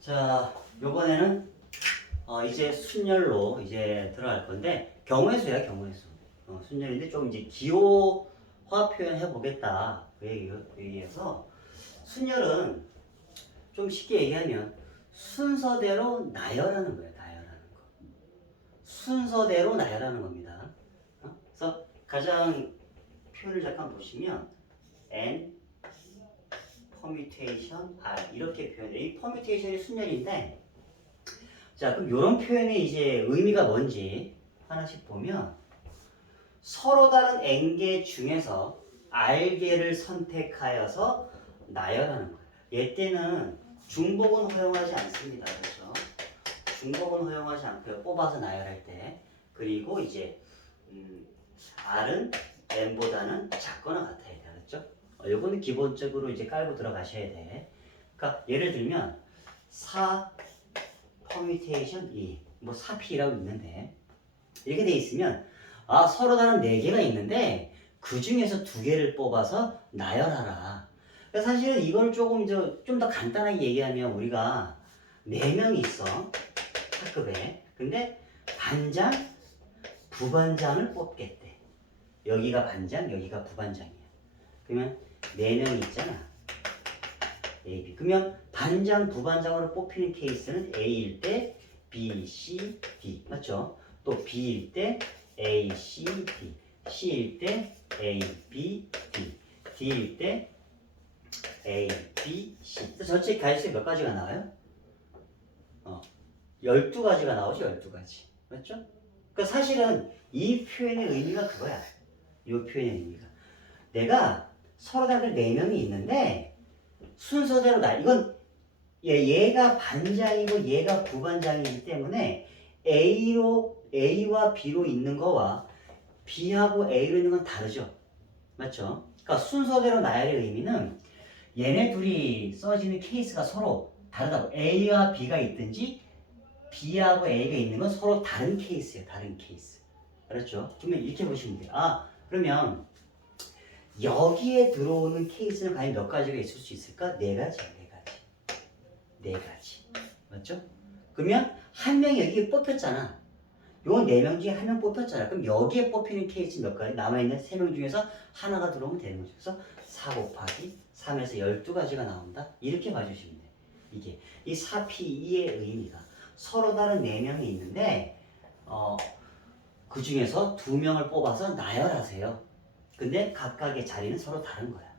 자, 요번에는 이제 순열로 이제 들어갈 건데 경우의 수야, 경우의 수. 순열인데 좀 이제 기호화 표현해 보겠다. 그 얘기해서 순열은 좀 쉽게 얘기하면 순서대로 나열하는 거예요. 나열하는 거. 순서대로 나열하는 겁니다. 그래서 가장 표현을 잠깐 보시면 n permutation r 이렇게 표현해요. 이 permutation이 순열인데 자, 그럼 이런 표현의 이제 의미가 뭔지 하나씩 보면 서로 다른 n개 중에서 r개를 선택하여서 나열하는 거예요. 얘 때는 중복은 허용하지 않습니다. 그렇죠? 중복은 허용하지 않고요. 뽑아서 나열할 때. 그리고 이제 r은 n보다는 작거나 같아야 돼. 그렇죠? 요거는 기본적으로 이제 깔고 들어가셔야 돼. 그러니까 예를 들면 4 permutation 2, 뭐 4p라고 있는데 이렇게 돼 있으면 서로 다른 4개가 있는데 그 중에서 2개를 뽑아서 나열하라. 사실은 이걸 조금 좀 더 간단하게 얘기하면 우리가 4명이 있어 학급에. 근데 반장, 부반장을 뽑겠대. 여기가 반장, 여기가 부반장이야. 그러면 4명이 있잖아. A, B. 그러면 반장, 부반장으로 뽑히는 케이스는 A일 때 B, C, D. 맞죠? 또 B일 때 A, C, D. C일 때 A, B, D. D일 때 A, B, C. 전체 가지수 몇 가지가 나와요? 12가지가 나오죠, 12가지. 맞죠? 그러니까 사실은 이 표현의 의미가 그거야. 이 표현의 의미가. 내가 서로 다른 4명이 있는데 순서대로 이건 얘가 반장이고 얘가 부반장이기 때문에 A와 B로 있는 거와 B하고 A로 있는 건 다르죠. 맞죠? 그러니까 순서대로 나열의 의미는 얘네 둘이 써지는 케이스가 서로 다르다고. A와 B가 있든지 B하고 A가 있는 건 서로 다른 케이스예요. 다른 케이스. 그렇죠? 그러면 이렇게 보시면 돼요. 그러면 여기에 들어오는 케이스는 과연 몇 가지가 있을 수 있을까? 4가지. 4가지. 맞죠? 그러면 한 명이 여기에 뽑혔잖아. 요 4명 중에 한 명 뽑혔잖아. 그럼 여기에 뽑히는 케이스 몇 가지? 남아있는 3명 중에서 하나가 들어오면 되는 거죠. 그래서 4 곱하기 3에서 12가지가 나온다. 이렇게 봐주시면 돼요. 이게 이 4P2의 의미가 서로 다른 4명이 있는데 그 중에서 2명을 뽑아서 나열하세요. 근데 각각의 자리는 서로 다른 거야.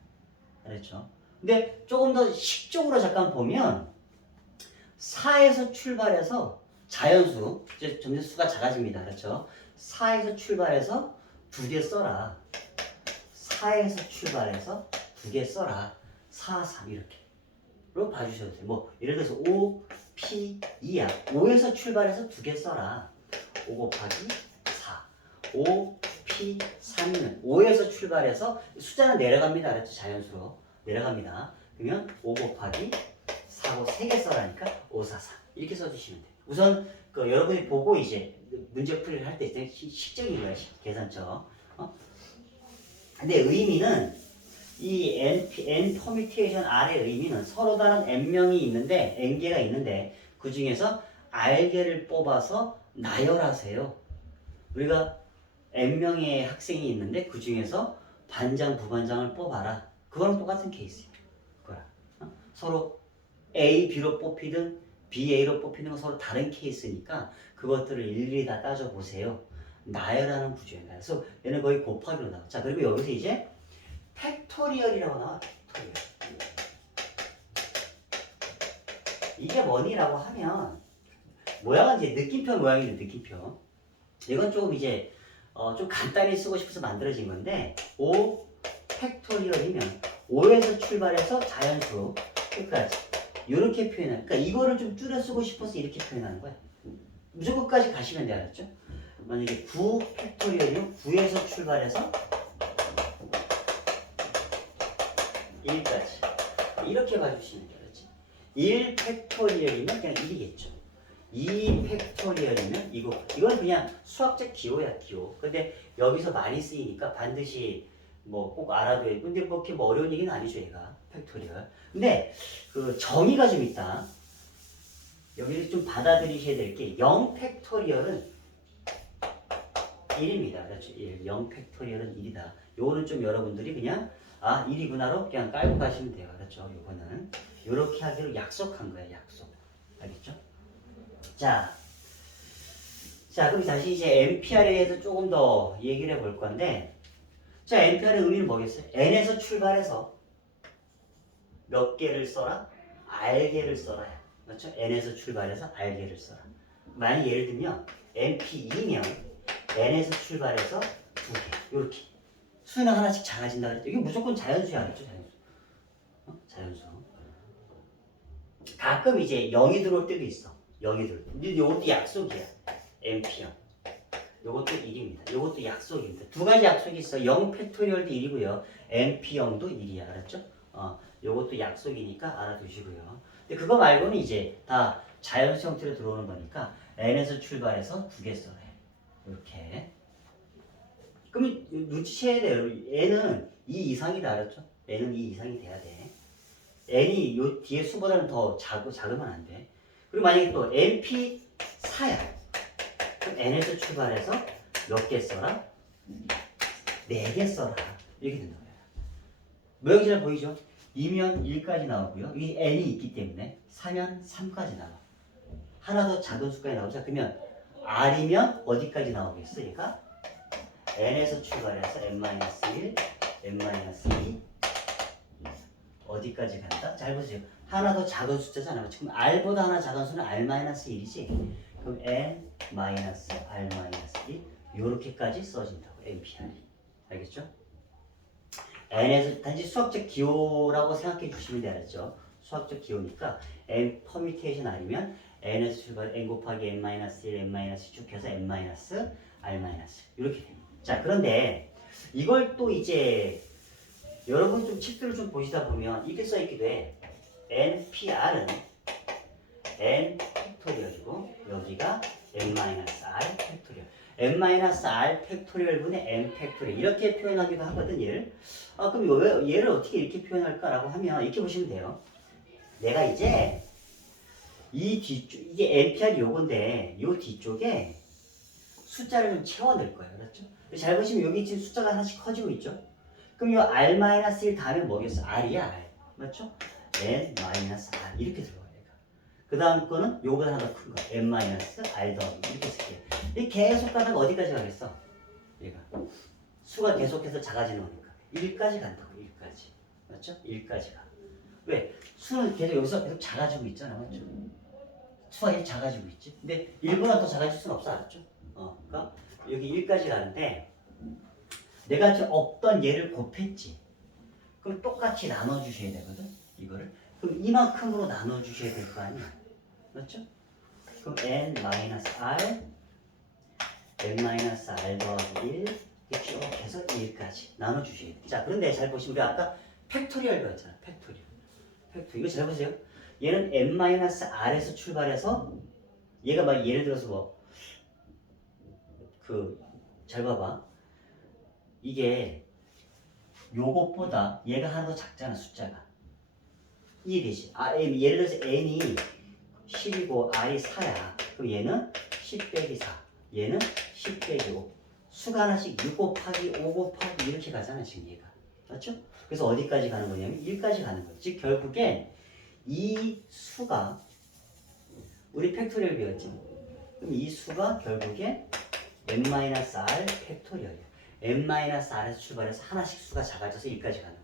그렇죠? 근데 조금 더 식적으로 잠깐 보면 4에서 출발해서 자연수, 이제 점점 수가 작아집니다. 그렇죠? 4에서 출발해서 2개 써라. 4에서 출발해서 2개 써라. 4, 3 이렇게. 로 봐주셔도 돼요. 뭐 예를 들어서 5, P, 2야. 5에서 출발해서 2개 써라. 5 곱하기 4. 5, P, 3이면 5에서 출발해서 숫자는 내려갑니다. 그렇죠? 자연수로 내려갑니다. 그러면 5 곱하기 4고 3개 써라니까 5, 4, 4 이렇게 써주시면 돼요. 우선 여러분이 보고 이제 문제 풀이를 할 때 식적인 거야. 계산적. 근데 의미는 이 n permutation r의 의미는 서로 다른 n명이 있는데 n개가 있는데 그 중에서 r개를 뽑아서 나열하세요. 우리가 n명의 학생이 있는데 그 중에서 반장, 부반장을 뽑아라. 그거랑 똑같은 케이스예요. 그거랑. 서로 A, B로 뽑히든 B, A로 뽑히는 건 서로 다른 케이스니까 그것들을 일일이 다 따져보세요. 나열하는 구조예요. 그래서 얘는 거의 곱하기로 나와. 자, 그리고 여기서 이제 팩토리얼이라고 나와. 팩토리얼. 이게 뭐니라고 하면 모양은 이제 느낌표 모양이죠. 느낌표. 이건 조금 이제 좀 간단히 쓰고 싶어서 만들어진 건데 5 팩토리얼이면 5에서 출발해서 자연수 끝까지 이렇게 표현하는. 그러니까 이거를 좀 줄여 쓰고 싶어서 이렇게 표현하는 거야. 무조건까지 가시면 돼요. 알았죠? 만약에 9 팩토리얼이면 9에서 출발해서 1까지 이렇게 봐주시면 돼요. 그렇지? 1 팩토리얼이면 그냥 1이겠죠. 2 팩토리얼이면 이건 그냥 수학적 기호야, 기호. 근데 여기서 많이 쓰이니까 반드시 뭐 꼭 알아둬야 돼. 근데 뭐 이렇게 뭐 어려운 얘기는 아니죠, 얘가. 팩토리얼. 근데 그 정의가 좀 있다. 여기를 좀 받아들이셔야 될 게 0 팩토리얼은 1입니다. 그렇죠? 1. 0 팩토리얼은 1이다. 요거는 좀 여러분들이 그냥 1이구나로 그냥 깔고 가시면 돼요. 그렇죠? 요거는 요렇게 하기로 약속한 거예요. 약속. 알겠죠? 자, 그럼 다시 이제 NPR에 대해서 조금 더 얘기를 해볼 건데, 자, NPR의 의미는 뭐겠어요? N에서 출발해서 몇 개를 써라? R개를 써라. 그렇죠? N에서 출발해서 R개를 써라. 만약 예를 들면 NP2면 N에서 출발해서 2개. 요렇게. 수는 하나씩 작아진다 그랬죠? 이게 무조건 자연수야. 알았죠? 자연수. 자연수. 가끔 이제 0이 들어올 때도 있어. 0이 들어올 때. 근데 요것도 약속이야. NP형. 요것도 1입니다. 요것도 약속입니다. 두 가지 약속이 있어. 0 팩토리얼도 1이고요. NP형도 1이야. 알았죠? 요것도 약속이니까 알아두시고요. 근데 그거 말고는 이제 다 자연수 형태로 들어오는 거니까 n에서 출발해서 2개 써요. 이렇게. 그러면 눈치채야 돼요. n은 2 이상이다. 알았죠? n은 2 이상이 돼야 돼. n이 요 뒤에 수보다는 더 작으면 안 돼. 그리고 만약에 또 np4야. 그럼 n에서 출발해서 몇 개 써라? 4개 써라. 이렇게 된다. 모양이 잘 보이죠? 2면 1까지 나오고요. 이 n이 있기 때문에 4면 3까지 나와. 하나 더 작은 수까지 나오죠. 그러면 r이면 어디까지 나오겠어? 얘가 n에서 출발해서 n-1, n-2 어디까지 간다? 잘 보세요. 하나 더 작은 숫자잖아요. 지금 r보다 하나 작은 수는 r-1이지. 그럼 n-r-1 이렇게까지 써진다고. npr이. 알겠죠? n에서 단지 수학적 기호라고 생각해 주시면 되겠죠. 수학적 기호니까 n 퍼뮤테이션 아니면 n에서 출발 n 곱하기 n-1, n-2 쭉 해서 n-r- 이렇게 됩니다. 자, 그런데 이걸 또 이제 여러분 좀 책들을 좀 보시다 보면 이렇게 써 있기도 해. npr은 n 팩토리얼이고 여기가 n-r 팩토리얼. n-r 팩토리얼 분의 n 팩토리얼 이렇게 표현하기도 하거든 얘를. 그럼 얘를 어떻게 이렇게 표현할까라고 하면 이렇게 보시면 돼요. 내가 이제 이 뒤쪽 이게 npr이 요건데 요 뒤쪽에 숫자를 좀 채워 넣을 거예요. 그렇죠? 잘 보시면 여기 지금 숫자가 하나씩 커지고 있죠? 그럼 이 r-1 다음에 뭐겠어? r이야 r. 맞죠? n-r 이렇게 들어가요. 그 다음 거는 요거보다 하나 더 큰 거. n-r 더하기 이렇게 쓸게요. 이 계속 가다가 어디까지 가겠어? 얘가 수가 계속해서 작아지는 거니까 1까지 간다고. 1까지. 맞죠? 1까지 가. 왜? 수는 계속 여기서 계속 작아지고 있잖아. 맞죠? 수가 이제 작아지고 있지. 근데 1보다 더 작아질 수는 없어. 알았죠? 그러니까 여기 1까지 가는데 내가 지금 없던 얘를 곱했지. 그럼 똑같이 나눠주셔야 되거든. 이거를. 그럼 이만큼으로 나눠주셔야 될 거 아니야. 맞죠? 그럼 n-r n-r 더하기 1 이렇게 쭉 해서 1까지 나눠주셔야 돼. 자, 그런데 잘 보시면 우리 아까 팩토리얼 배웠잖아. 팩토리얼. 이거 잘 보세요. 얘는 n-r에서 출발해서 얘가 막 예를 들어서 뭐 잘 봐봐. 이게 요것보다 얘가 하나 더 작잖아. 숫자가. 이해되지? 예를 들어서 n이 10이고 r이 4야. 그럼 얘는 10 빼기 4. 얘는 10 빼기 5. 수가 하나씩 6 곱하기 5 곱하기 이렇게 가잖아. 지금 얘가. 맞죠? 그래서 어디까지 가는 거냐면 1까지 가는 거지. 즉 결국엔 이 수가 우리 팩토리얼 배웠지? 그럼 이 수가 결국에 n-r 팩토리얼이야. n-r에서 출발해서 하나씩 수가 작아져서 1까지 가는 거.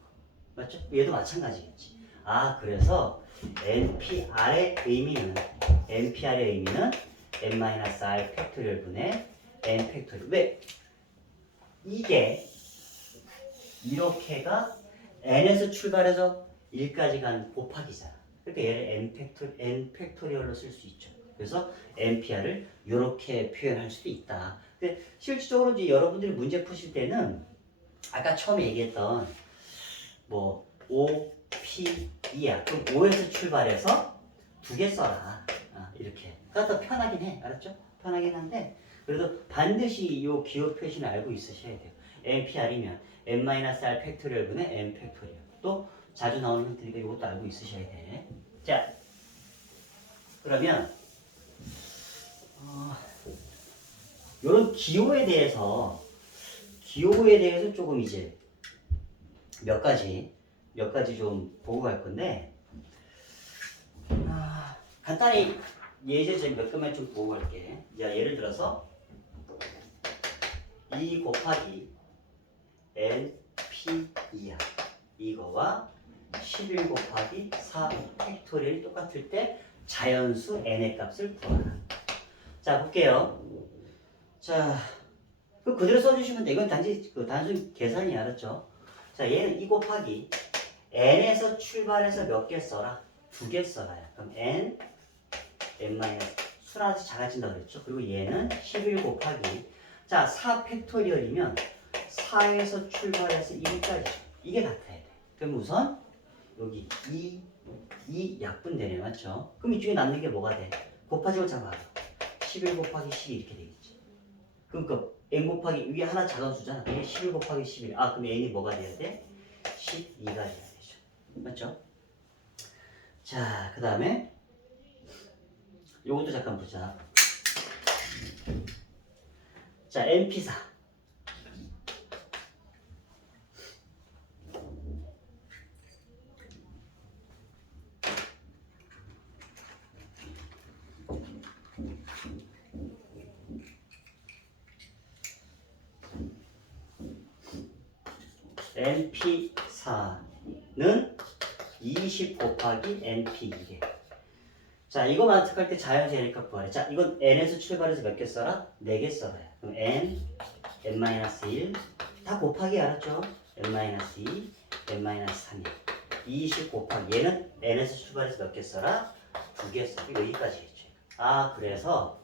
맞죠? 얘도 마찬가지겠지. 그래서 npr의 의미는 n-r 팩토리얼 분의 n 팩토리얼. 왜? 이게 이렇게가 n에서 출발해서 1까지 간 곱하기잖아. 그러니까 얘를 n 팩토리얼로 쓸 수 있죠. 그래서 npr를 이렇게 표현할 수도 있다. 근데 실질적으로 이제 여러분들이 문제 푸실 때는 아까 처음에 얘기했던 뭐 O, P, E야. 그럼 O에서 출발해서 2개 써라. 이렇게. 그가 더 편하긴 해. 알았죠? 편하긴 한데 그래도 반드시 이 기호 표시는 알고 있으셔야 돼요. npr이면 n-r 팩토리얼 분의 n 팩토리얼. 또 자주 나오는 형태니까 이것도 알고 있으셔야 돼. 자, 그러면 이런 기호에 대해서 조금 이제 몇 가지 좀 보고 갈 건데 간단히 예제 몇 개만 좀 보고 갈게. 자, 예를 들어서 2 곱하기 NP2야. 이거와 11 곱하기 4 팩토리얼이 똑같을 때 자연수 n의 값을 구하라. 자, 볼게요. 자, 그대로 써주시면 돼. 이건 단순 계산이 알았죠? 자, 얘는 2 곱하기 n에서 출발해서 몇 개 써라? 2개 써라요. 그럼 n 수라서 작아진다고 그랬죠? 그리고 얘는 11 곱하기 자, 4 팩토리얼이면 4에서 출발해서 1까지 이게 같아야 돼. 그럼 우선 여기 2 약분되네, 맞죠? 그럼 이쪽에 남는 게 뭐가 돼? 곱하지고 잡아. 11 곱하기 12 이렇게 되겠지. 그럼 n 곱하기 위에 하나 작은 수잖아. 이게 11 곱하기 11. 그럼 n이 뭐가 돼야 돼? 12가 돼야 되죠. 맞죠? 자, 그 다음에 요것도 잠깐 보자. 자, NP4. NP4는 20 곱하기 NP2개. 자, 이거만 어떡할 때 자연수 n의 값 구하래. 자, 이건 n에서 출발해서 몇 개 써라? 4개 써라. 그럼 n-1 다 곱하기 알았죠? n-2, n-3이야. 20 곱하기 얘는 n에서 출발해서 몇 개 써라? 2개 써. 여기까지 했죠. 그래서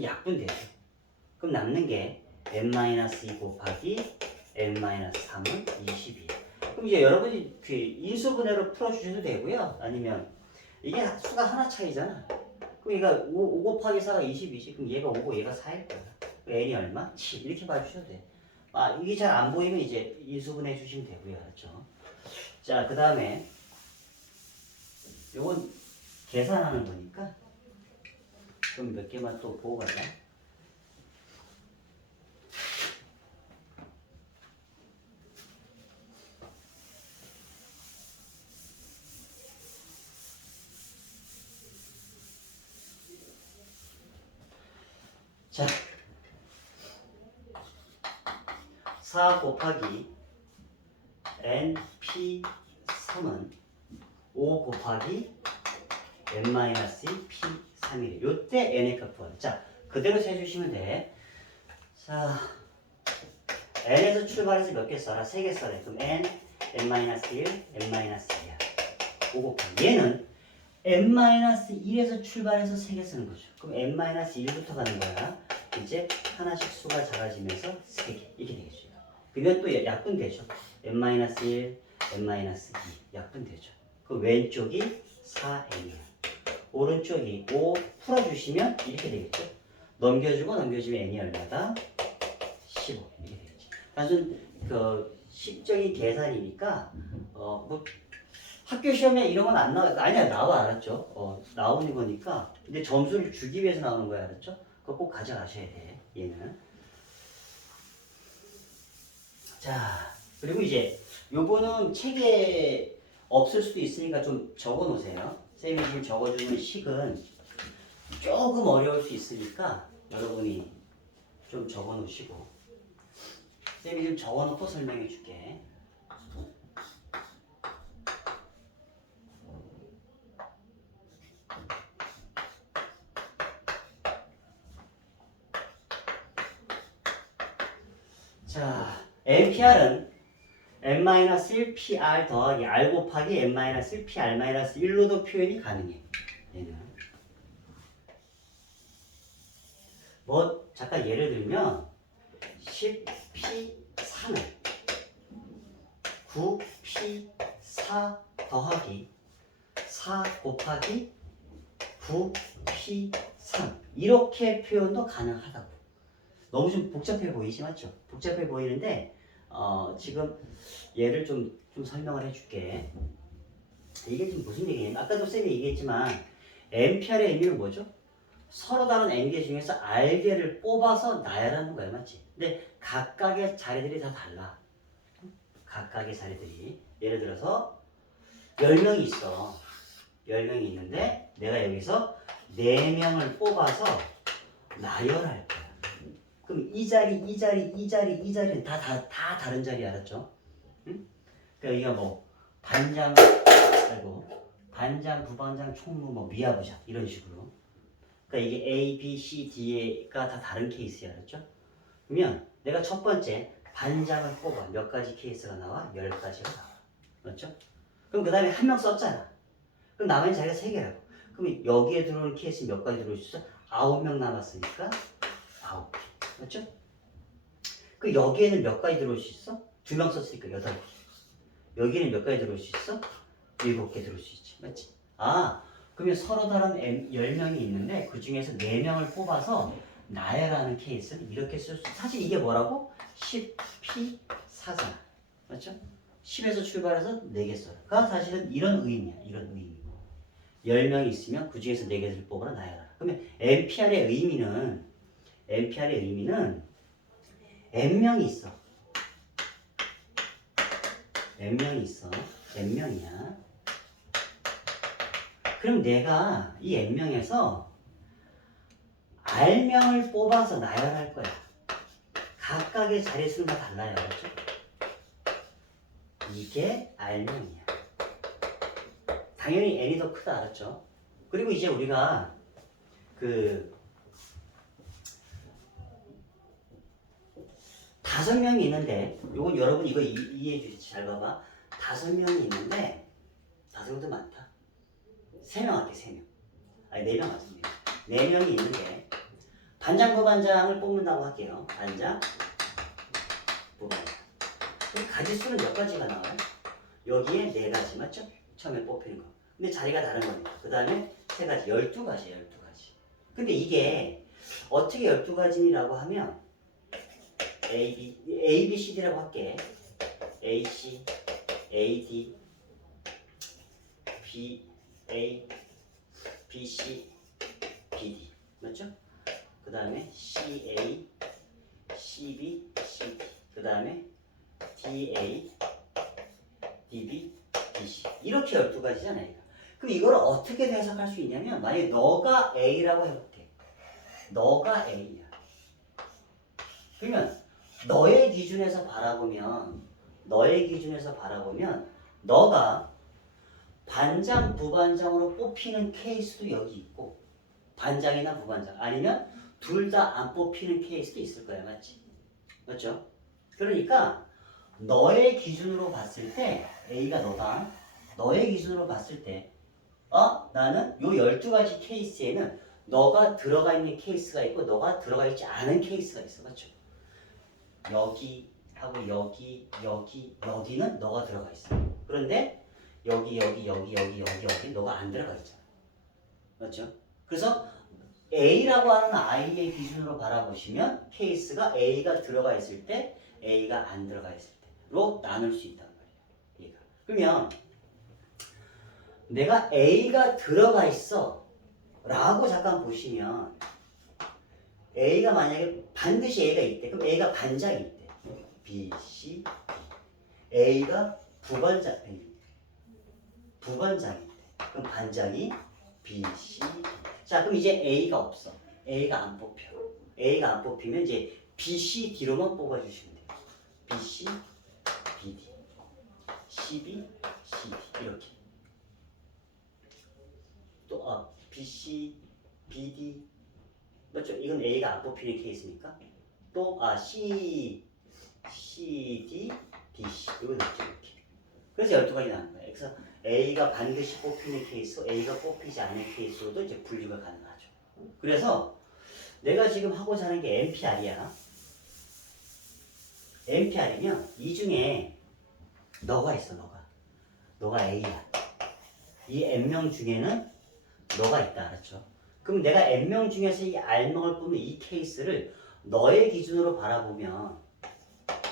약분되죠. 그럼 남는 게 n-2 곱하기 n-3은 20이에요. 그럼 이제 여러분이 그 인수분해로 풀어주셔도 되고요. 아니면 이게 수가 하나 차이잖아. 그럼 얘가 5 곱하기 4가 20이지. 그럼 얘가 5고 얘가 4일 거야. n이 얼마? 7. 이렇게 봐주셔도 돼. 이게 잘 안 보이면 이제 인수분해 주시면 되고요. 알았죠? 자, 그 다음에 요건 계산하는 거니까 좀 몇 개만 또 보고 가자. 자, 4 곱하기 NP3은 5 곱하기 n-P3이래. 요때 n의 값 구하래. 자, 그대로 세주시면 돼. 자, n에서 출발해서 몇 개 써라? 3개 써라. 그럼 n-1, n-2야. 5 곱하기 얘는 n-1에서 출발해서 3개 쓰는 거죠. 그럼 n-1부터 가는 거야. 이제 하나씩 수가 작아지면서 3개 이렇게 되겠죠. 그러면 또 약분되죠. n-1, n-2 약분되죠. 그 왼쪽이 4n이야. 오른쪽이 5 풀어주시면 이렇게 되겠죠. 넘겨주면 n이 얼마다? 15 이렇게 되겠지. 단순 식적인 계산이니까 뭐 학교 시험에 이런 건 안 나와. 아니야, 나와. 알았죠? 나오는 거니까. 근데 점수를 주기 위해서 나오는 거야. 알았죠? 그거 꼭 가져가셔야 돼. 얘는. 자, 그리고 이제 요거는 책에 없을 수도 있으니까 좀 적어 놓으세요. 쌤이 지금 적어주는 식은 조금 어려울 수 있으니까 여러분이 좀 적어 놓으시고 쌤이 지금 적어 놓고 설명해 줄게. 자, NPR은 n-1 PR 더하기 R 곱하기 n-1 PR-1로도 표현이 가능해. 얘는. 뭐 잠깐 예를 들면 10P3은 9P4 더하기 4 곱하기 9P3 이렇게 표현도 가능하다고. 너무 좀 복잡해 보이지, 맞죠? 복잡해 보이는데 지금 얘를 좀 설명을 해줄게. 이게 지금 무슨 얘기냐면 아까도 쌤이 얘기했지만 NPR의 의미는 뭐죠? 서로 다른 N개 중에서 R개를 뽑아서 나열하는 거야, 맞지? 근데 각각의 자리들이 다 달라. 각각의 자리들이. 예를 들어서 10명이 있어. 10명이 있는데 내가 여기서 4명을 뽑아서 나열할 거야. 그럼 이 자리, 이 자리, 이 자리, 이 자리는 다 다른 자리 알았죠? 응? 그러니까 여기가 뭐 반장, 반장, 부반장, 총무, 뭐 미아부장 이런 식으로. 그러니까 이게 A, B, C, D가 다 다른 케이스야, 알았죠? 그러면 내가 첫 번째 반장을 뽑아. 몇 가지 케이스가 나와? 10가지가 나와. 맞죠? 그럼 그 다음에 한 명 썼잖아. 그럼 남은 자리가 3개라고. 그럼 여기에 들어오는 케이스 몇 가지 들어올 수 있어? 9명 남았으니까 9개. 맞죠? 그 여기에는 몇 가지 들어올 수 있어? 2명 썼으니까 8개. 여기는 몇 가지 들어올 수 있어? 7개 들어올 수 있지. 맞지? 아, 그러면 서로 다른 10명이 있는데 그 중에서 4명을 뽑아서 나열하는 케이스는 이렇게 쓸 수 있어. 사실 이게 뭐라고? 10P4잖아. 맞죠? 10에서 출발해서 4개 써라. 그러니까 사실은 이런 의미야. 이런 의미. 10명이 있으면 그 중에서 4개를 뽑아라 나열하라. 그러면 NPR의 의미는 N명이 있어. N명이 있어. N명이야. 그럼 내가 이 N명에서 R명을 뽑아서 나열할 거야. 각각의 자릿수는 다 달라요. 그렇죠? 이게 R명이야. 당연히 N이 더 크다. 알았죠? 그리고 이제 우리가 그 5명이 있는데 요건 여러분 이거 이해해 주시지. 잘 봐봐. 5명이 있는데 5명도 많다. 3명 할게. 3명. 아니 4명 하자. 4명이 있는데 반장 부반장을 뽑는다고 할게요. 반장 부반장. 그럼 가지수는 몇 가지가 나와요? 여기에 4가지 맞죠? 처음에 뽑히는 거. 근데 자리가 다른 겁니다. 그 다음에 3가지 12가지. 근데 이게 어떻게 12가지라고 하면 A, B, C, D라고 할게. A, C, A, D, B, A, B, C, B, D. 맞죠? 그 다음에 C, A, C, B, C, D. 그 다음에 D, A, D, B, D, C. 이렇게 12가지잖아요. 그럼 이걸 어떻게 해석할 수 있냐면 만약에 너가 A라고 해볼게. 너가 A야. 그러면 너의 기준에서 바라보면 너가 반장, 부반장으로 뽑히는 케이스도 여기 있고 반장이나 부반장 아니면 둘 다 안 뽑히는 케이스도 있을 거야. 맞지? 맞죠? 그러니까 너의 기준으로 봤을 때 A가 너다. 너의 기준으로 봤을 때 나는 요 12가지 케이스에는 너가 들어가 있는 케이스가 있고 너가 들어가 있지 않은 케이스가 있어. 맞죠? 여기하고 여기는 너가 들어가 있어. 그런데 여기 너가 안 들어가 있잖아. 맞죠? 그래서 A라고 하는 I의 기준으로 바라보시면 케이스가 A가 들어가 있을 때, A가 안 들어가 있을 때로 나눌 수 있단 말이에요. 얘가. 그러면 내가 A가 들어가 있어 라고 잠깐 보시면 A가 만약에 반드시 A가 있대. 그럼 A가 반장이 있대. B, C, D. A가 부반장이 있대. 그럼 반장이 B, C, D. 자, 그럼 이제 A가 없어. A가 안 뽑혀. A가 안 뽑히면 이제 B, C, D로만 뽑아주시면 돼요. B, C, B, D. C, B, C, D. 이렇게. 또, B, C, B, D. 맞죠? 이건 A가 안 뽑히는 케이스니까. 또, C, D, D, C. 이건 있죠, 이렇게. 그래서 12가지 나온 거예요. 그래서 A가 반드시 뽑히는 케이스, A가 뽑히지 않는 케이스로도 이제 분류가 가능하죠. 그래서 내가 지금 하고자 하는 게 NPR이야. NPR이면 이 중에 너가 있어, 너가 A야. 이 N명 중에는 너가 있다, 알았죠? 그럼 내가 N명 중에서 이 R명을 뽑는 이 케이스를 너의 기준으로 바라보면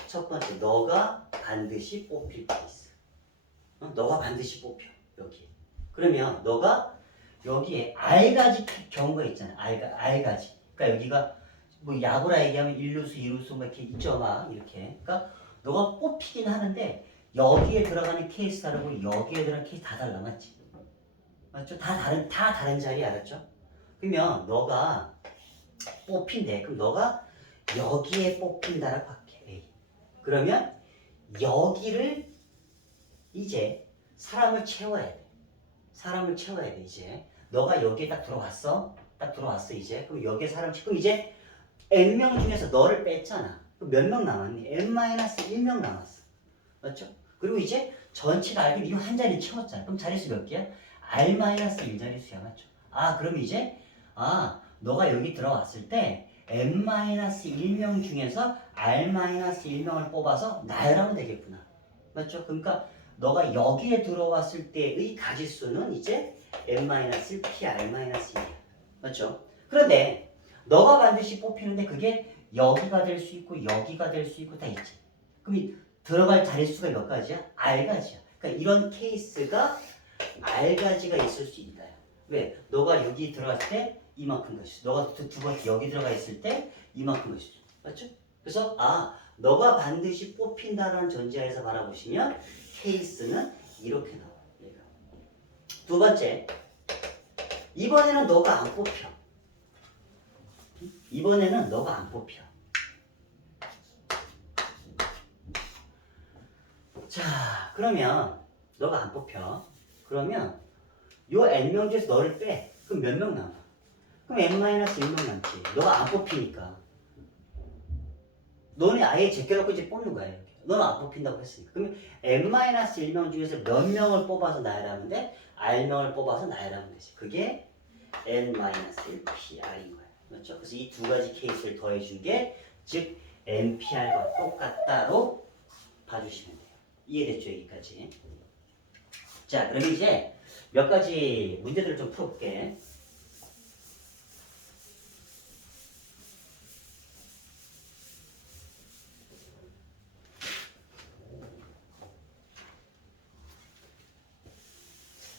첫 번째, 너가 반드시 뽑힐 케이스. 너가 반드시 뽑혀. 여기. 그러면 너가 여기에 R가지 경우가 있잖아. R가지. 그러니까 여기가 뭐 야구라 얘기하면 1루수, 2루수 뭐 이렇게 있죠. 막 이렇게. 그러니까 너가 뽑히긴 하는데 여기에 들어가는 케이스 다르고 여기에 들어가는 케이스 다 달라. 맞지? 맞죠? 다 다른 자리 알았죠? 그러면 너가 뽑힌대. 그럼 너가 여기에 뽑힌다라고 할게. A. 그러면 여기를 이제 사람을 채워야 돼. 사람을 채워야 돼, 이제. 너가 여기에 딱 들어왔어. 딱 들어왔어, 이제. 그럼 여기에 사람 채워. 그럼 이제 N명 중에서 너를 뺐잖아. 그럼 몇 명 남았니? N-1명 남았어. 맞죠? 그리고 이제 전체 알기 이거 한 자리 채웠잖아. 그럼 자릿수 몇 개야? R-1자릿수야. 맞죠? 아, 그럼 이제 너가 여기 들어왔을 때 N-1명 중에서 R-1명을 뽑아서 나열하면 되겠구나. 맞죠? 그러니까 너가 여기에 들어왔을 때의 가지수는 이제 N-1, PR-1이야. 맞죠? 그런데 너가 반드시 뽑히는데 그게 여기가 될 수 있고 여기가 될 수 있고 다 있지. 그럼 이 들어갈 자릿수가 몇 가지야? R가지야. 그러니까 이런 케이스가 R가지가 있을 수 있다. 왜? 너가 여기 들어갔을 때 이만큼 가지수. 너가 두 번째 여기 들어가 있을 때 이만큼 가지수. 맞죠? 그래서 너가 반드시 뽑힌다는 전제하에서 바라보시면 케이스는 이렇게 나와요. 얘가. 두 번째, 이번에는 너가 안 뽑혀. 이번에는 너가 안 뽑혀. 자, 그러면 너가 안 뽑혀. 그러면 요 N명 중에서 너를 빼. 그럼 몇 명 남아? 그럼 N-1명 남지. 너가 안 뽑히니까. 너는 아예 제껴놓고 이제 뽑는 거야. 이렇게. 너는 안 뽑힌다고 했으니까. 그러면 N-1명 중에서 몇 명을 뽑아서 나열하는데 R명을 뽑아서 나열하면 되지. 그게 N-1PR인 거야. 맞죠? 그래서 이 두 가지 케이스를 더해준 게 즉 NPR과 똑같다로 봐주시면 돼요. 이해됐죠? 여기까지. 자, 그럼 이제 몇 가지 문제들을 좀 풀어볼게.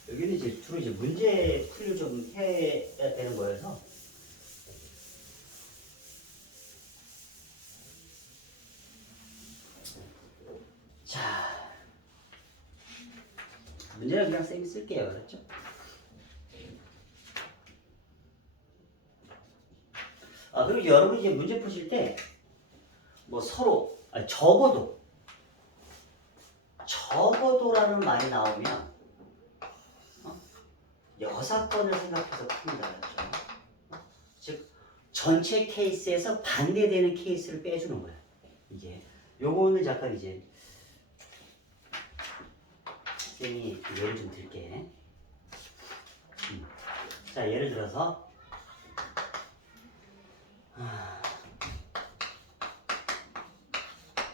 여기는 이제 주로 이제 문제 풀이를 좀 해야 되는 거여서. 자, 문제는 그냥 쌤이 쓸게요. 그렇죠? 그리고 여러분 이제 문제 푸실 때 뭐 서로 적어도라는 말이 나오면 여사건을 생각해서 풉니다. 그렇죠? 즉 전체 케이스에서 반대되는 케이스를 빼주는 거야. 이게 요거는 잠깐 이제 쌤이 예를 좀 들게. 자, 예를 들어서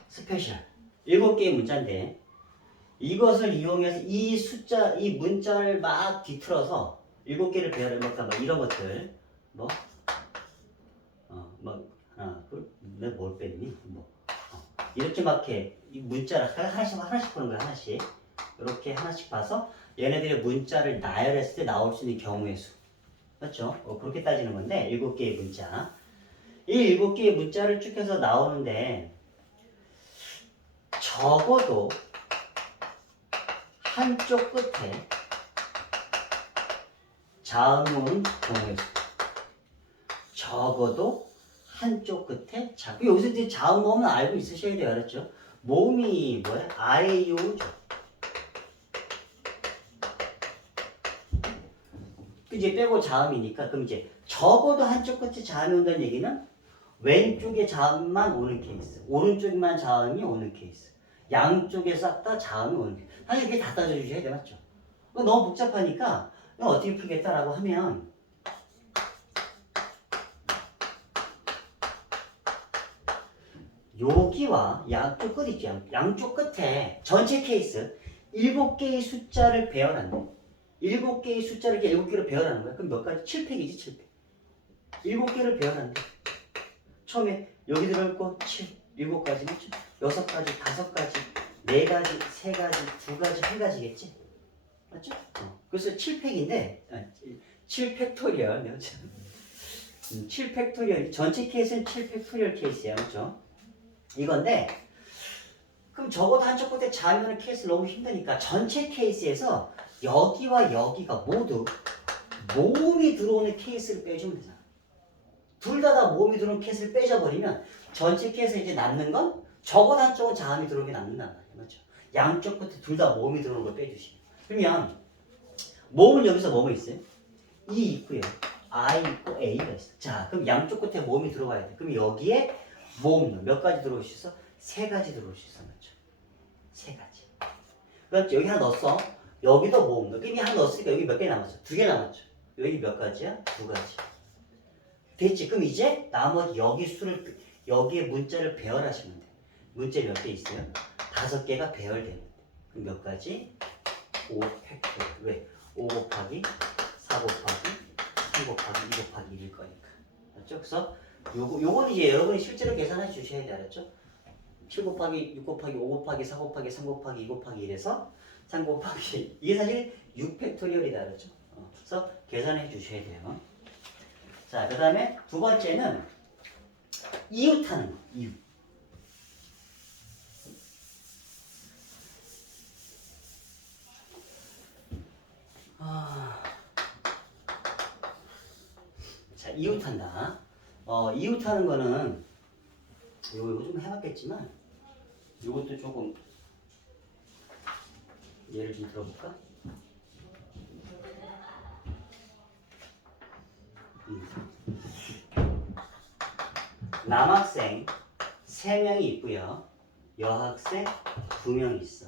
스페셜 7개의 문자인데 이것을 이용해서 이 숫자, 이 문자를 막 뒤틀어서 7개를 배열해볼까 막 이런 것들 하나, 둘, 내가 뭘 뺐니? 이렇게 막 해. 이 문자를 하나씩 보는 거야. 하나씩 이렇게 하나씩 봐서 얘네들의 문자를 나열했을 때 나올 수 있는 경우의 수. 맞죠? 그렇게 따지는 건데 7개의 문자. 이 7개의 문자를 쭉 해서 나오는데 적어도 한쪽 끝에 자음이 오는 경우의 수. 적어도 한쪽 끝에 자꾸 여기서 이제 자음 모음은 알고 있으셔야 돼요. 알았죠? 모음이 뭐야? 아에이오죠. 이제 빼고 자음이니까 그럼 이제 적어도 한쪽 끝에 자음이 온다는 얘기는 왼쪽에 자음만 오는 케이스, 오른쪽만 자음이 오는 케이스, 양쪽에 싹 다 자음이 오는 케이스. 사실 이게 다 따져주셔야 돼. 맞죠? 너무 복잡하니까 어떻게 풀겠다라고 하면 여기와 양쪽 끝 있죠. 양쪽 끝에 전체 케이스 7개의 숫자를 배열한다. 7개의 숫자를 이렇게 7개로 배열하는 거야. 그럼 몇 가지? 7팩이지, 7팩. 7개를 배열한다. 처음에 여기 들어있고 7, 7가지 맞죠? 6가지, 5가지, 4가지, 3가지, 2가지, 1가지겠지? 맞죠? 그래서 7팩인데 7팩토리얼 7팩토리얼 전체 케이스는 7팩토리얼 케이스야. 맞죠? 이건데 그럼 적어도 한쪽 끝에 자면은 케이스 너무 힘드니까 전체 케이스에서 여기와 여기가 모두 모음이 들어오는 케이스를 빼주면 되잖아. 둘 다 모음이 들어오는 케이스를 빼줘버리면 전체 케이스에 이제 남는 건 적어도 한쪽은 자음이 들어오는 게 남는단 말이야. 맞죠? 양쪽 끝에 둘 다 모음이 들어오는 걸 빼주시면. 그러면 모음은 여기서 뭐뭐 있어요? E 있고요. I 있고 A가 있어. 자, 그럼 양쪽 끝에 모음이 들어가야 돼. 그럼 여기에 모음 몇 가지 들어올 수 있어? 세 가지 들어올 수 있어. 맞죠? 세 가지. 그렇지? 여기 하나 넣었어. 여기도 모음 넣어. 이미 하나 넣었으니까 여기 몇 개 남았어? 두 개 남았죠. 여기 몇 가지야? 두 가지. 됐지? 그럼 이제 나머지 여기 수를 여기에 문자를 배열하시면 돼. 문자 몇 개 있어요? 5개가 배열되는 돼. 그럼 몇 가지? 5 팩토리얼. 왜? 5 곱하기 4 곱하기 3 곱하기 2 곱하기 1일 거니까. 맞죠? 그래서 요건 이제 여러분이 실제로 계산해 주셔야 돼. 알았죠? 7 곱하기 6 곱하기 5 곱하기 4 곱하기 3 곱하기 2 곱하기 1에서 3 곱하기 이게 사실 6팩토리얼이다. 그렇죠? 그래서 계산해 주셔야 돼요. 자, 그 다음에 두 번째는 이웃하는 거. 이웃. 자, 이웃한다. 이웃하는 거는 이거 좀 해봤겠지만 이것도 조금 예를 좀 들어볼까? 남학생 3명이 있고요. 여학생 2명이 있어.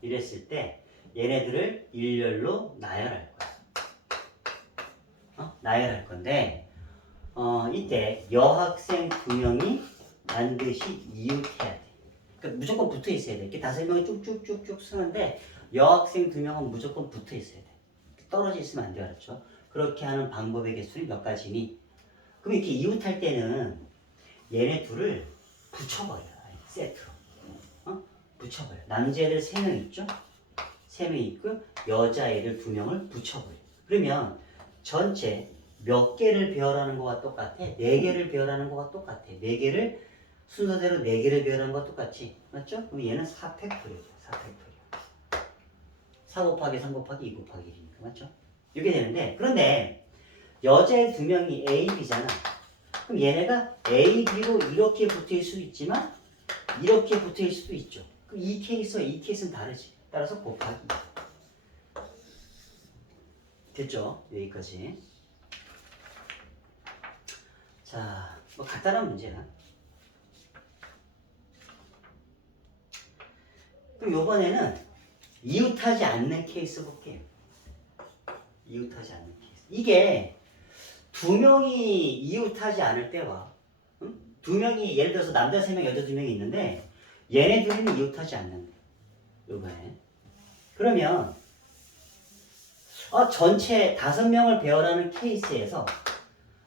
이랬을 때 얘네들을 일렬로 나열할 거야. 나열할 건데 이때 여학생 2명이 반드시 이웃해야 돼. 그러니까 무조건 붙어 있어야 돼. 이렇게 5명이 쭉쭉쭉쭉 쓰는데 여학생 2명은 무조건 붙어 있어야 돼. 떨어져 있으면 안 돼. 알았죠? 그렇게 하는 방법의 개수는 몇 가지니? 그럼 이렇게 이웃할 때는 얘네 둘을 붙여버려. 세트로. 붙여버려. 남자애들 3명 있죠? 3명 있고 여자애들 2명을 붙여버려. 그러면 전체 몇 개를 배열하는 거와 똑같아? 4개를 배열하는 거와 똑같아. 4개를 순서대로 4개를 배열하는 거와 똑같지? 맞죠? 그럼 얘는 4팩토리얼이야. 4팩토리얼. 4 곱하기 3 곱하기 2 곱하기 1이니까. 맞죠? 이렇게 되는데 그런데 여자애 2명이 A, B잖아. 그럼 얘네가 A, B로 이렇게 붙어있을 수도 있지만 이렇게 붙어있을 수도 있죠. 그럼 이 케이스와 이 케이스는 다르지. 따라서 곱하기. 됐죠? 여기까지. 자, 뭐 간단한 문제야. 그럼 요번에는 이웃하지 않는 케이스 볼게요. 이웃하지 않는 케이스. 이게 2명이 이웃하지 않을 때와 2명이 예를 들어서 남자 3명, 여자 2명이 있는데 얘네들은 이웃하지 않는데 요번에 그러면 전체 5명을 배열하는 케이스에서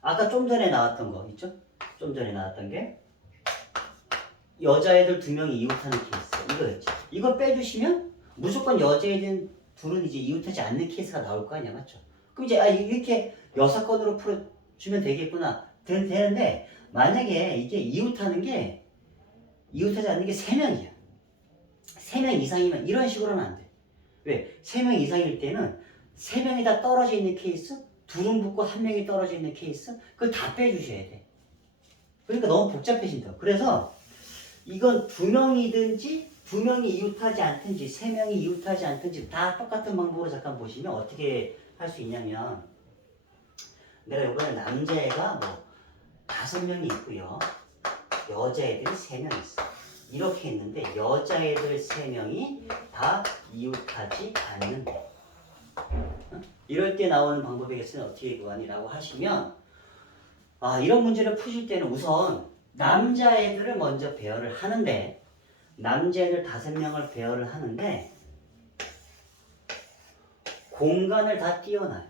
아까 좀 전에 나왔던 거 있죠? 좀 전에 나왔던 게 여자애들 2명이 이웃하는 케이스 이거였죠. 이거 빼주시면 무조건 여자애들 둘은 이제 이웃하지 않는 케이스가 나올 거 아니야. 맞죠? 그럼 이제 이렇게 6건으로 풀어주면 되겠구나 되는데 만약에 이게 이웃하지 않는 게 3명이야. 3명 이상이면 이런 식으로는 안 돼. 왜? 3명 이상일 때는 3명이 다 떨어져 있는 케이스, 둘은 붙고 1명이 떨어져 있는 케이스, 그걸 다 빼주셔야 돼. 그러니까 너무 복잡해진다. 그래서 이건 2명이든지 2명이 이웃하지 않든지 3명이 이웃하지 않든지 다 똑같은 방법으로 잠깐 보시면 어떻게 할 수 있냐면 내가 이번에 남자애가 뭐 5명이 있고요. 여자애들이 3명 있어. 이렇게 했는데 여자애들 3명이 다 이웃하지 않는데 이럴 때 나오는 방법의 개수는 어떻게 구하니라고 하시면 이런 문제를 푸실 때는 우선 남자애들을 먼저 배열을 하는데 남자애들 5명을 배열을 하는데 공간을 다 띄워놔요.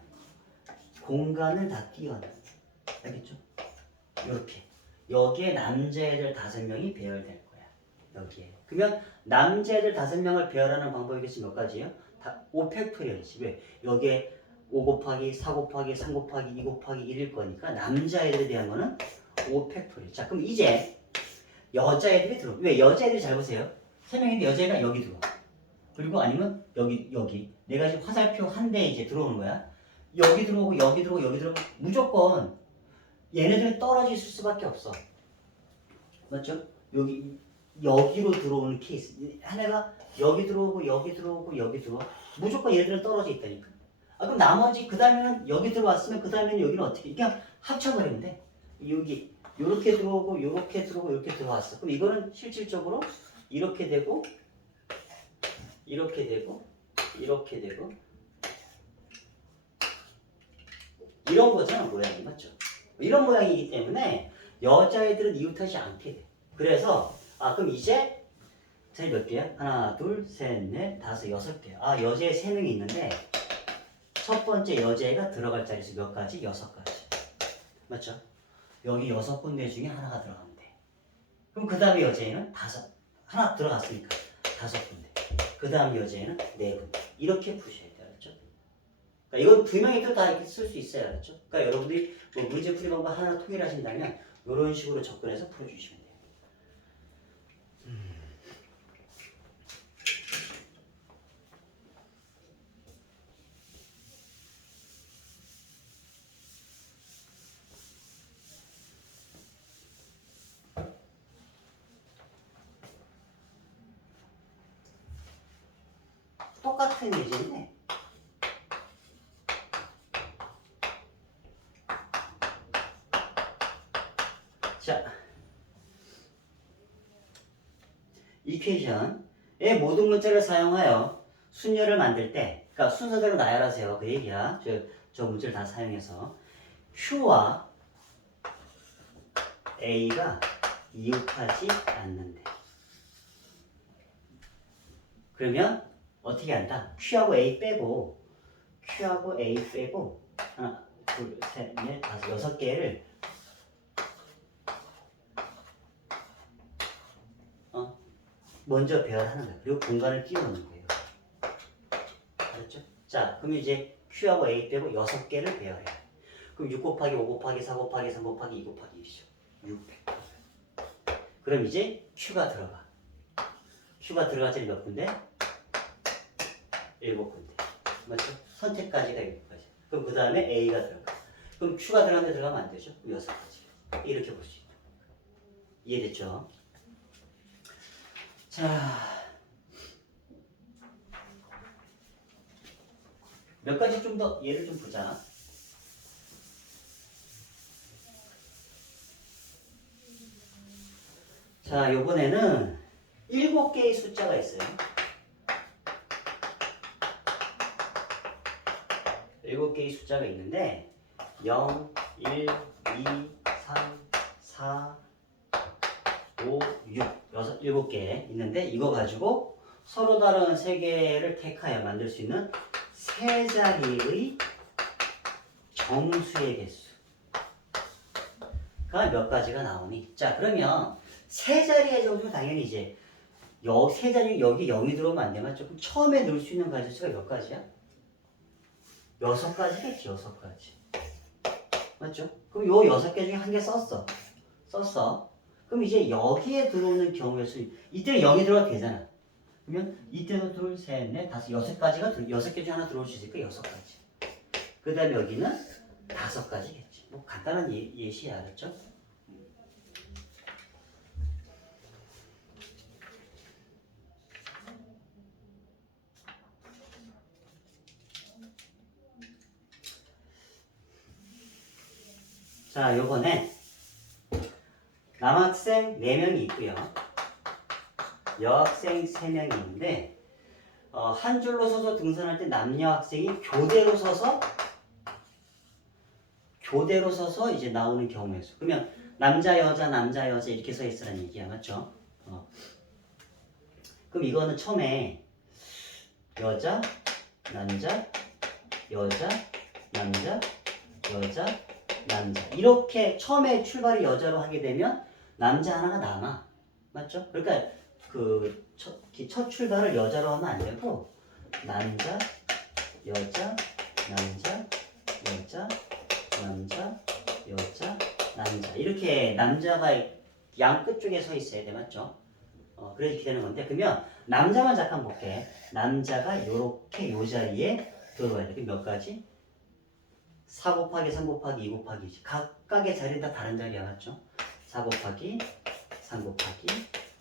공간을 다 띄워놔요. 알겠죠? 이렇게 여기에 남자애들 5명이 배열될 거야. 여기에. 그러면 남자애들 5명을 배열하는 방법이 몇 가지예요? 5팩토리얼이지. 왜? 여기에 5 곱하기 4 곱하기 3 곱하기 2 곱하기 1일 거니까 남자애들에 대한 거는 5팩토리얼. 자, 그럼 이제 여자애들이 들어. 왜? 여자애들이 잘 보세요. 3명인데 여자애가 여기 들어와. 그리고 아니면 여기. 내가 지금 화살표 한 대 이제 들어오는 거야. 여기 들어오고 여기 들어오고 여기 들어오고 무조건 얘네들은 떨어질 수밖에 없어. 맞죠? 여기로 들어오는 케이스. 하나가 여기 들어오고 여기 들어오고 여기 들어와. 무조건 얘네들은 떨어져 있다니까. 아, 그럼 나머지 그 다음에는 여기 들어왔으면 그 다음에는 여기는 어떻게? 그냥 합쳐버리면 돼. 여기 요렇게 들어오고 요렇게 들어오고 이렇게 들어왔어. 그럼 이거는 실질적으로 이렇게 되고 이렇게 되고 이렇게 되고 이런 거잖아, 모양이. 맞죠? 이런 모양이기 때문에 여자애들은 이웃하지 않게 돼. 그래서 그럼 이제 자리 몇 개야? 하나, 둘, 셋, 넷, 다섯, 6개. 여자애 3명이 있는데 첫 번째 여자애가 들어갈 자리수 몇 가지? 6가지. 맞죠? 여기 6군데 중에 하나가 들어가면 돼. 그럼 그 다음에 여자애는 하나 들어갔으니까 5군데. 그 다음 여자애는 4군데. 이렇게 푸셔야 돼요. 알았죠? 그러니까 이건 두 명이도 다 이렇게 쓸 수 있어요. 알았죠? 그러니까 여러분들이 뭐 문제 풀이 방법 하나 통일하신다면 이런 식으로 접근해서 풀어주시면 돼요. 똑같은 예제인데 자, 이퀘이션의 모든 문자를 사용하여 순열을 만들 때, 그러니까 순서대로 나열하세요. 그 얘기야. 저 문자를 다 사용해서 Q와 A가 이웃하지 않는데. 그러면 어떻게 한다? Q하고 A 빼고 하나, 둘, 셋, 넷, 다섯, 6개를 먼저 배열하는 거예요. 그리고 공간을 끼워놓는 거예요. 알았죠? 자, 그럼 이제 Q하고 A 빼고 6개를 배열해요. 그럼 6 곱하기 5 곱하기 4 곱하기 3 곱하기 2 곱하기 1이죠. 600. 그럼 이제 Q가 들어가. Q가 들어갈 자리 몇 군데? 7군데. 맞죠? 선택까지가 7가지. 그럼 그 다음에 A가 들어가. 그럼 Q가 들어가는 데 들어가면 안 되죠? 6가지. 이렇게 볼 수 있다. 이해됐죠? 자, 몇 가지 좀 더 예를 좀 보자. 자, 요번에는 7개의 숫자가 있어요. 7개의 숫자가 있는데 0, 1, 2, 3, 4, 5, 6, 7개 있는데 이거 가지고 서로 다른 3개를 택하여 만들 수 있는 세 자리의 정수의 개수가 몇 가지가 나오니? 자, 그러면 세 자리의 정수는 당연히 이제 세 자리 여기 0이 들어오면 안 되면 조금 처음에 넣을 수 있는 가지수가 몇 가지야? 6가지겠지, 6가지. 맞죠? 그럼 요 6개 중에 한 개 썼어. 그럼 이제 여기에 들어오는 경우의 수, 이때는 0이 들어가도 되잖아. 그러면 이때도 둘, 셋, 넷, 다섯, 6가지가 6개 중에 하나 들어올 수 있으니까 6가지. 그 다음에 여기는 5가지겠지. 뭐 간단한 예시야, 알았죠? 자, 요번에 남학생 4명이 있고요. 여학생 3명이 있는데 한 줄로 서서 등산할 때 남녀 학생이 교대로 서서 이제 나오는 경우의 수. 그러면 남자 여자 이렇게 서 있으라는 얘기야. 맞죠? 그럼 이거는 처음에 여자 남자 이렇게 처음에 출발이 여자로 하게 되면 남자 하나가 남아. 맞죠? 그러니까 그 첫 출발을 여자로 하면 안 되고 남자, 여자, 남자, 여자, 남자, 여자, 남자. 이렇게 남자가 양 끝쪽에 서 있어야 돼, 맞죠? 그래서 이렇게 되는 건데, 그러면 남자만 잠깐 볼게. 남자가 요렇게 요 자리에 들어와야 돼. 그럼 몇 가지? 4 곱하기 3 곱하기 2 곱하기 2. 각각의 자리는 다 다른 자리야, 맞죠? 4 곱하기 3 곱하기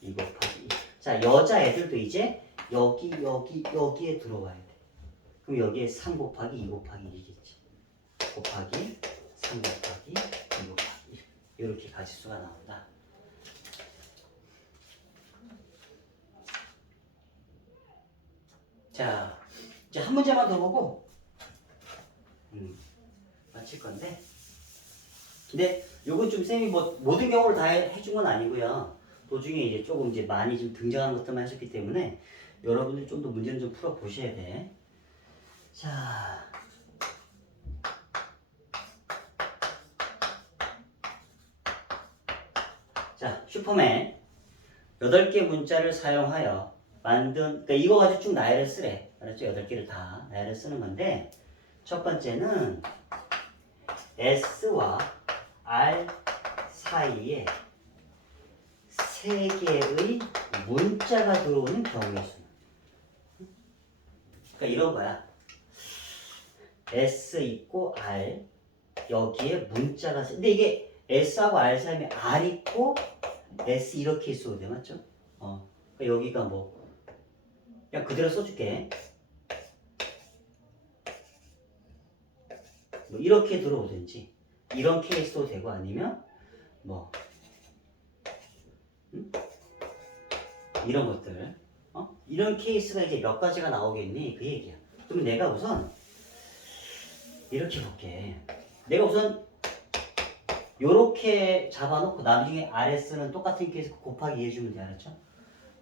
2 곱하기 2. 자, 여자애들도 이제 여기에 들어와야 돼. 그럼 여기에 3 곱하기 2 곱하기 1이겠지. 곱하기 3 곱하기 2 곱하기 1. 이렇게 가지수가 나온다. 자, 이제 한 문제만 더 보고 마칠 건데, 근데 요건 좀 쌤이 뭐 모든 경우를 다 해준 건 아니고요. 도중에 이제 조금 이제 많이 좀 등장하는 것들만 하셨기 때문에 여러분들 좀 더 문제는 좀 풀어 보셔야 돼. 자, 슈퍼맨 8개 문자를 사용하여 만든, 그러니까 이거 가지고 쭉 나열을 쓰래. 알았죠? 8개를 다 나열을 쓰는 건데, 첫 번째는 S와 R 사이에 3개의 문자가 들어오는 경우의 수. 그러니까 이런 거야. S 있고 R, 여기에 문자가 근데 이게 S하고 R 사이에 R 있고 S 이렇게 써도 돼, 맞죠? 그러니까 여기가 뭐 그냥 그대로 써줄게. 뭐 이렇게 들어오든지 이런 케이스도 되고, 아니면 뭐 이런 것들, 이런 케이스가 이제 몇 가지가 나오겠니? 그 얘기야. 그럼 내가 우선 이렇게 볼게. 내가 우선 요렇게 잡아놓고 나중에 RS는 똑같은 케이스 곱하기 2 해주면 돼, 알았죠?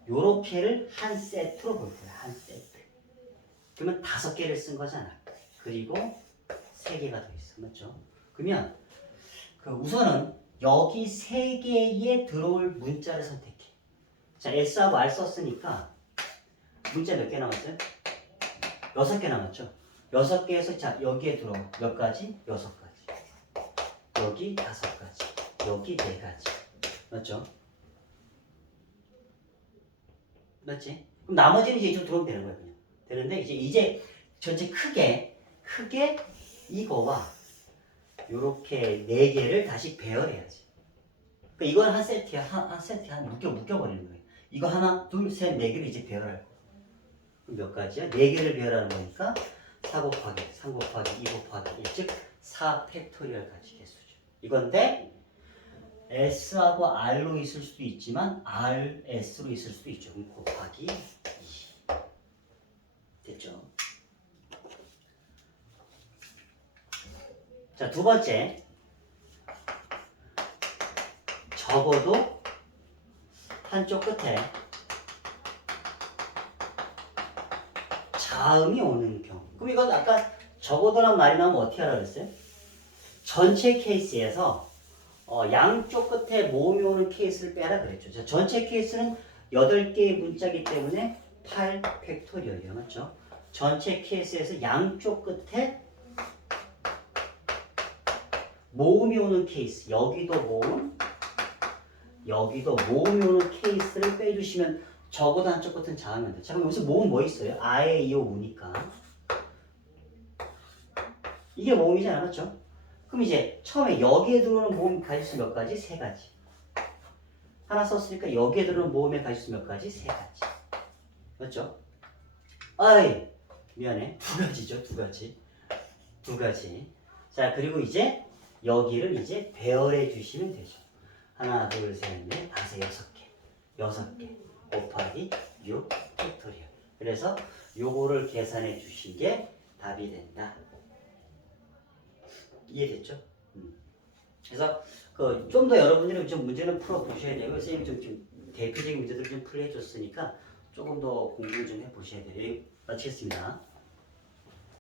요렇게를 한 세트로 볼 거야, 한 세트. 그러면 5개를 쓴 거잖아. 그리고 3개가 더 있어, 맞죠? 그러면 우선은 여기 3개에 들어올 문자를 선택해. 자, S하고 R 썼으니까 문자 몇 개 남았어요? 6개 남았죠? 6개에서 자, 여기에 들어올 몇 가지? 6가지. 여기 5가지. 여기 4가지. 맞죠? 맞지? 그럼 나머지는 이제 이쪽으로 들어오면 되는 거야, 그냥. 되는데, 이제 전체 크게 이거와 요렇게 4개를 다시 배열해야지. 그러니까 이건 한 세트야. 한 세트에 묶여버리는 거예요. 이거 하나, 둘, 셋, 4개를 이제 배열할 거야. 그럼 몇 가지야? 4개를 배열하는 거니까 4 곱하기 3 곱하기 2 곱하기 1, 즉 4 팩토리얼 가지 개수죠. 이건데 S하고 R로 있을 수도 있지만 RS로 있을 수도 있죠. 그럼 곱하기 2. 됐죠? 자, 두 번째. 적어도 한쪽 끝에 자음이 오는 경우. 그럼 이건 아까 적어도란 말이 나오면 어떻게 하라 그랬어요? 전체 케이스에서 양쪽 끝에 모음이 오는 케이스를 빼라 그랬죠. 자, 전체 케이스는 8개의 문자이기 때문에 8 팩토리얼이에요. 맞죠? 전체 케이스에서 양쪽 끝에 모음이 오는 케이스, 여기도 모음, 여기도 모음이 오는 케이스를 빼주시면 적어도 한쪽 끝은 자으면 돼. 자, 그럼 여기서 모음 뭐 있어요? 아에 이어 우니까. 이게 모음이잖아, 맞죠? 그럼 이제 처음에 여기에 들어오는 모음 가지수 몇 가지? 3가지. 하나 썼으니까 여기에 들어오는 모음의 가지수 몇 가지? 3가지. 맞죠? 아이, 미안해. 2가지죠, 2가지. 2가지. 자, 그리고 이제 여기를 이제 배열해 주시면 되죠. 하나, 둘, 셋, 넷, 5, 6개. 6개 곱하기 6 팩토리얼. 그래서 요거를 계산해 주신 게 답이 된다. 이해됐죠? 그래서 좀 더 여러분들이 좀 문제는 풀어 보셔야 되고, 선생님이 좀 대표적인 문제들을 좀 풀어 줬으니까 조금 더 공부 좀 해 보셔야 돼요. 마치겠습니다.